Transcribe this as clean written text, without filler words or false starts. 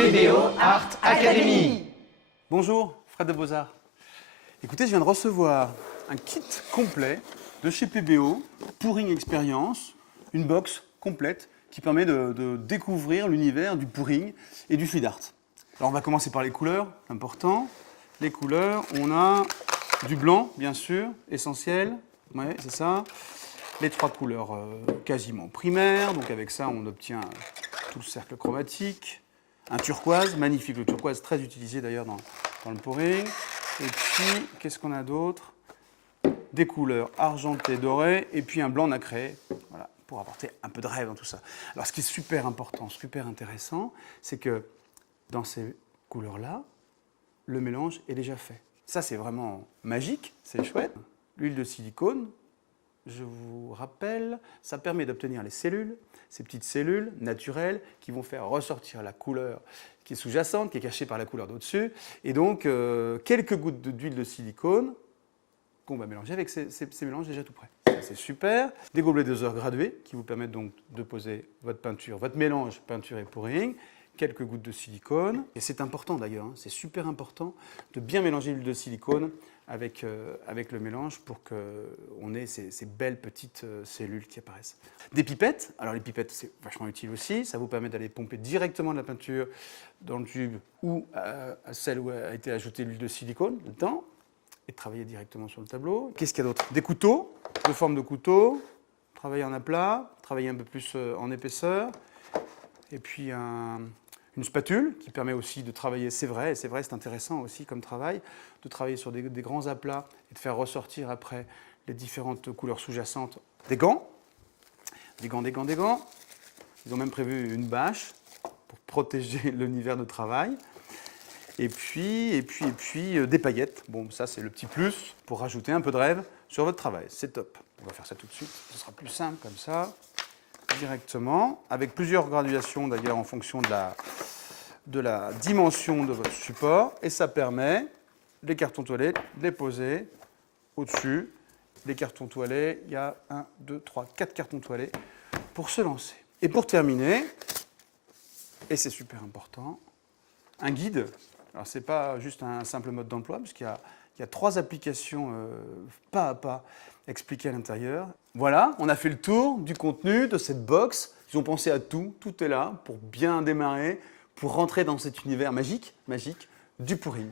PBO Art Academy. Bonjour, Fred de Beaux-Arts. Écoutez, je viens de recevoir un kit complet de chez PBO, Pouring Experience, une box complète qui permet de découvrir l'univers du pouring et du fluid art. Alors on va commencer par les couleurs, important. Les couleurs, on a du blanc, bien sûr, essentiel, ouais, c'est ça. Les trois couleurs quasiment primaires, donc avec ça on obtient tout le cercle chromatique. Un turquoise, magnifique, le turquoise très utilisé d'ailleurs dans le pouring. Et puis, qu'est-ce qu'on a d'autre? Des couleurs argentées, dorées, et puis un blanc nacré, voilà, pour apporter un peu de rêve dans tout ça. Alors ce qui est super important, super intéressant, c'est que dans ces couleurs-là, le mélange est déjà fait. Ça c'est vraiment magique, c'est chouette. L'huile de silicone, je vous rappelle, ça permet d'obtenir les cellules, ces petites cellules naturelles qui vont faire ressortir la couleur qui est sous-jacente, qui est cachée par la couleur d'au-dessus. Et donc, quelques gouttes d'huile de silicone qu'on va mélanger avec ces mélanges déjà tout prêts. C'est super. Des gobelets doseurs gradués qui vous permettent donc de poser votre peinture, votre mélange peinture et pouring. Quelques gouttes de silicone. Et c'est important d'ailleurs, hein, c'est super important de bien mélanger l'huile de silicone avec le mélange pour qu'on ait ces belles petites cellules qui apparaissent. Des pipettes, alors les pipettes c'est vachement utile aussi, ça vous permet d'aller pomper directement de la peinture dans le tube ou à celle où a été ajoutée l'huile de silicone dedans et de travailler directement sur le tableau. Qu'est-ce qu'il y a d'autre? Des couteaux, de forme de couteau, travailler en aplat, travailler un peu plus en épaisseur. Et puis une spatule qui permet aussi de travailler, c'est vrai, c'est intéressant aussi comme travail, de travailler sur des grands aplats et de faire ressortir après les différentes couleurs sous-jacentes. Des gants. Ils ont même prévu une bâche pour protéger l'univers de travail. Et puis des paillettes. Bon, ça c'est le petit plus pour rajouter un peu de rêve sur votre travail. C'est top. On va faire ça tout de suite, ce sera plus simple comme ça. Directement, avec plusieurs graduations d'ailleurs en fonction de la dimension de votre support. Et ça permet, les cartons toilets, de les poser au-dessus. Les cartons toilets, il y a 1, 2, 3, 4 cartons toilets pour se lancer. Et pour terminer, et c'est super important, un guide. Alors ce n'est pas juste un simple mode d'emploi, puisqu'il y a 3 applications pas à pas expliquées à l'intérieur. Voilà, on a fait le tour du contenu de cette box. Ils ont pensé à tout, tout est là pour bien démarrer, pour rentrer dans cet univers magique du pouring.